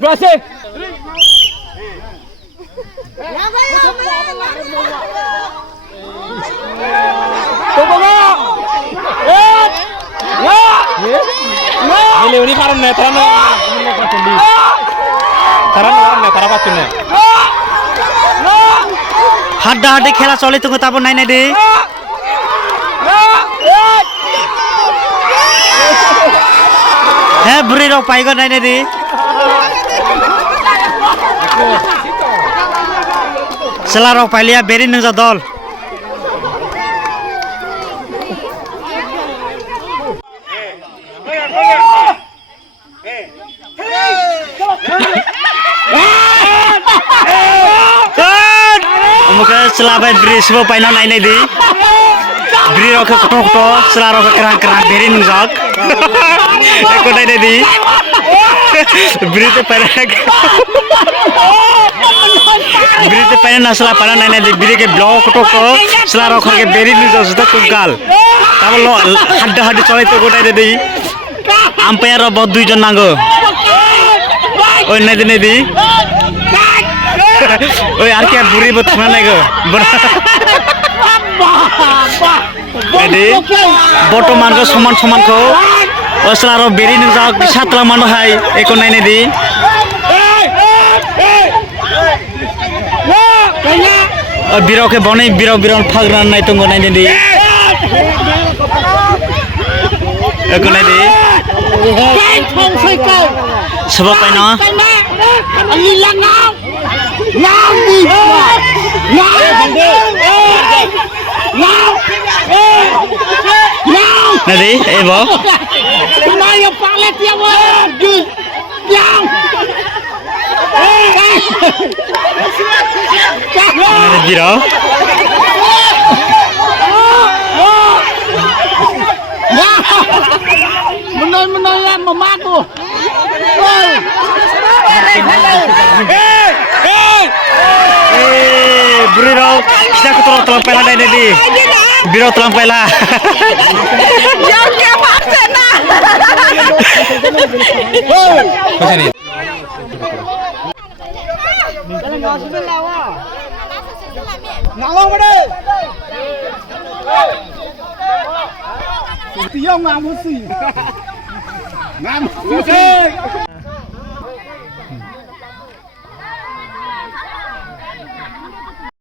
Berhasil. Tunggu nak. Ini karena netan. Karena netan apa tuh? হাড্ডাহাড্ডি খেলা চলে তুমি তারপর নাই নাই দে হ্যাঁ বুড়ি রক পাইগ নাই নাই দে সেলা রক পাইলিয়া বেরি নজা দল muka selabai beri sebuah painan naik naik di beri rok ketok to selar rok kerang kerang beri nunjak ekor naik naik di beri tu painan beri tu painan nasla painan naik naik di beri ke blok ketok to selar rok ke beri nunjak sudah tunggal tapi lo hadda hadda coba itu kau naik di umpire ro bod 2 John nanggo oi naik di ওই আর কি বুড়ি বতনা নাই গো এডি বর্তমান গো সমান সমান কো Osler বেরি ন যাও সাতলা মান হাই একো নাই নে দি বিরকে বনে বিরন ফাগরান নাই তঙ্গ নাই নে দি একো নাই দি সব পাই না Nanti, Ebo. Yang paling tiap yang. Nanti biro. Menol memaku. Beri rau, kita keturut telang pela dah ini. Biro telang pela. Yang apa sana? Macam ni. Ngawang mana? Tiang ngamu sih. Ngamu sih.